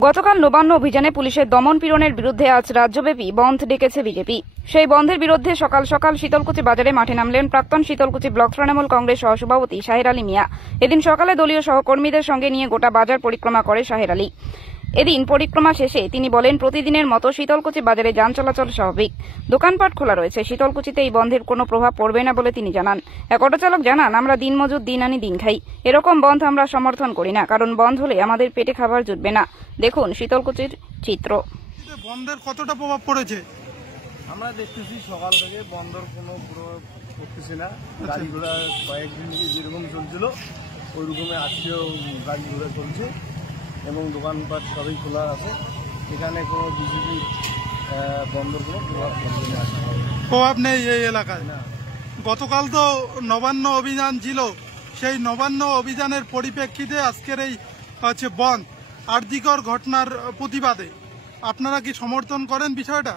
গতকাল নবান্ন অভিযানে পুলিশের দমন পীড়নের বিরুদ্ধে আজ রাজ্যব্যাপী বন্ধ ডেকেছে বিজেপি। সেই বন্ধের বিরুদ্ধে সকাল সকাল শীতলকুচি বাজারে মাঠে নামলেন প্রাক্তন শীতলকুচি ব্লক তৃণমূল কংগ্রেস সহসভাপতি শাহের আলী মিয়া। এদিন সকালে দলীয় সহকর্মীদের সঙ্গে নিয়ে গোটা বাজার পরিক্রমা করে শাহের আলী। এদিন পরিক্রমা শেষে তিনি বলেন, প্রতিদিনের মতো শীতলকুচি বাজারে যান চলাচল স্বাভাবিক, দোকানপাট খোলা রয়েছে। শীতলকুচিতে এই বন্ধের কোনো প্রভাব পড়বে না বলে তিনি জানান। এক অটো চালক জানান, আমরা দিনমজুর, দিন আনি দিন খাই, এরকম বন্ধ আমরা সমর্থন করি না, কারণ বন্ধ হলে আমাদের পেটে খাবার জুটবে না। দেখুন শীতলকুচির চিত্র। বন্ধের কতটা প্রভাব পড়েছে আমরা দেখতেছি, সকাল থেকে বন্ধের কোনো প্রভাব পড়তেছে না। গাড়ি ঘোড়া কয়েকদিন যেরকম চলছিল ওই রকমই আজকেও গাড়ি ঘোড়া চলছে এবং দোকানপাট সবই খোলা আছে। এখানে কোনো বিজেপি বন্ধের কোনো প্রভাব নেই এই এলাকায় না। গতকাল তো নবান্ন অভিযান ছিল, সেই নবান্ন অভিযানের পরিপ্রেক্ষিতে আজকের এই বন্ধ আরজিকর ঘটনার প্রতিবাদে আপনারা কি সমর্থন করেন বিষয়টা?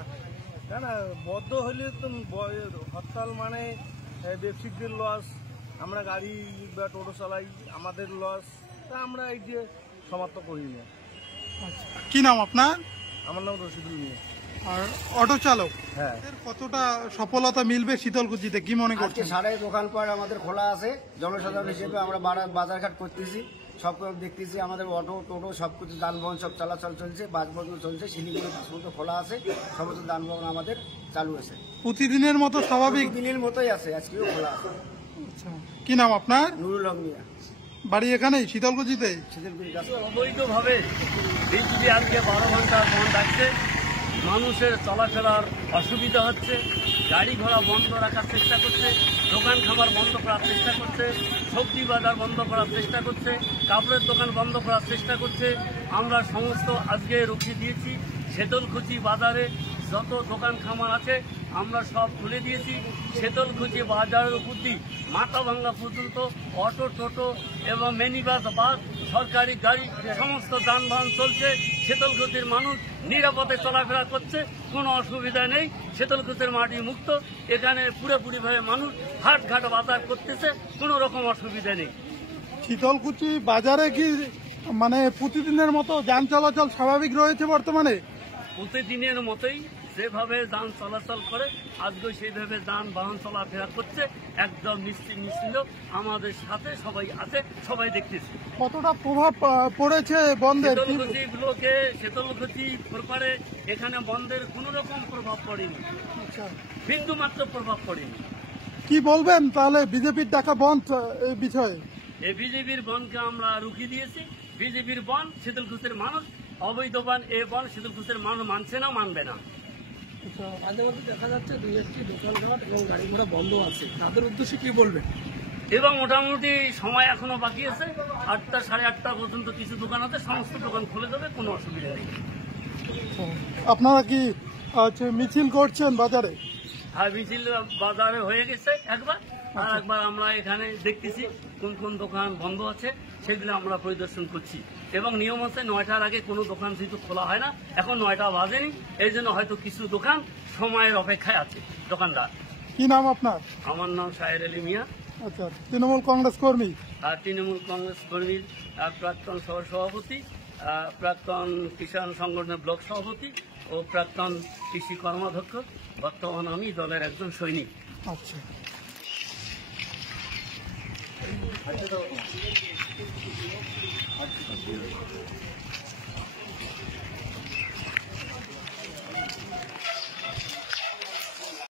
না না, বদ্ধ হলে তো হরতাল মানে ব্যবসায়িকদের লস, আমরা গাড়ি বা টোটো চালাই আমাদের লস, তা আমরা এই যে সমর্থন করি না। কি নাম আপনার? আমার নাম রশিদুল মিয়া। আর অটো চালক, হ্যাঁ, কতটা সফলতা মিলবে শীতলকুচিতে কি মনে করছেন? সাড়ে দোকানপাট আমাদের খোলা আছে, জনসাধারণ হিসেবে আমরা বাজারঘাট করতেছি, সব দেখতেছি, আমাদের অটো টোটো সবকিছু যানবাহন সব চলাচল চলছে, বাস বন্ধ চলছে, শিলিগুড়ি বাস বন্ধ খোলা আছে, সমস্ত যানবাহন আমাদের চালু আছে, প্রতিদিনের মতো স্বাভাবিক দিনের মতোই আছে, আজকেও খোলা আছে। কি নাম আপনার? নুরুল হক মিয়া। বাড়ি এখানেই শীতলকুচিতে? অবৈধভাবে বিজেপি আজকে 12 ঘন্টা বন্ধ রাখছে, মানুষের চলাফেরার অসুবিধা হচ্ছে, গাড়ি ঘোড়া বন্ধ রাখার চেষ্টা করছে, দোকান খামার বন্ধ করার চেষ্টা করছে, সবজি বাজার বন্ধ করার চেষ্টা করছে, কাপড়ের দোকান বন্ধ করার চেষ্টা করছে। আমরা সমস্ত আজকে রুখিয়ে দিয়েছি। শীতলকুচি বাজারে যত দোকান খামার আছে আমরা সব খুলে দিয়েছি। শীতলকুচি বাজারের উপর দিয়ে মাথাভাঙ্গা পর্যন্ত অটো টোটো এবং মিনি বাস সরকারি গাড়ি সমস্ত যানবাহন চলছে। শীতলকুচির মানুষ নিরাপদে চলাফেরা করছে, কোনো অসুবিধা নেই। শীতলকুচির মাটি মুক্ত, এখানে পুরোপুরিভাবে মানুষ হাটঘাট বাজার করতেছে, কোনো রকম অসুবিধা নেই। শীতলকুচি বাজারে কি মানে প্রতিদিনের মতো যান চলাচল স্বাভাবিক রয়েছে বর্তমানে? প্রতিদিনের মতোই যেভাবে যান চলাচল করে আজকে সেইভাবে যানবাহন চলাফেরা করছে, একদম নিশ্চিন্ত। আমাদের সাথে সবাই আছে, সবাই দেখতেছি। কতটা প্রভাব পড়েছে বন্ধের? শীতলকুচি ব্লকে, শীতলকুচি প্রপারে এখানে বন্ধের কোন রকম প্রভাব পড়েনি, বিন্দু মাত্র প্রভাব পড়েনি। কি বলবেন তাহলে বিজেপির ডাকা বন্ধ এই বিষয়ে? এই বিজেপির বনকে আমরা রুখিয়ে দিয়েছি। বিজেপির বন শীতলকুচির মানুষ অবৈধ বন, এই বন শীতলকুচির মানুষ মানছে না, মানবে না। মাঝে মধ্যে দেখা যাচ্ছে 2-1টি দোকানঘাট এবং গাড়ি ঘোড়া বন্ধ আছে, তাদের উদ্দেশ্যে কি বলবেন? এবং মোটামুটি সময় এখনো বাকি আছে, 8টা সাড়ে 8টা পর্যন্ত কিছু দোকান আছে, সমস্ত দোকান খুলে দেবে, কোনো অসুবিধা নেই। আপনারা কি মিছিল করছেন বাজারে? হ্যাঁ, মিছিল বাজারে হয়ে গেছে একবার, আর একবার আমরা এখানে দেখতেছি কোন কোন দোকান বন্ধ আছে, সেগুলো আমরা পরিদর্শন করছি। এবং নিয়ম আছে 9টার আগে কোনো দোকান যেহেতু খোলা হয় না, এখন 9টা বাজেনি, এই জন্য হয়তো কিছু দোকান সময়ের অপেক্ষায় আছে দোকানদার। কি নাম আপনার? আমার নাম শাহের আলী মিয়া। আচ্ছা, তৃণমূল কংগ্রেস কর্মী? আর তৃণমূল কংগ্রেস কর্মীর প্রাক্তন সহসভাপতি, প্রাক্তন কিষাণ সংগঠনের ব্লক সভাপতি ও প্রাক্তন কৃষি কর্মাধ্যক্ষ। বর্তমান আমি দলের একজন সৈনিক। আচ্ছা।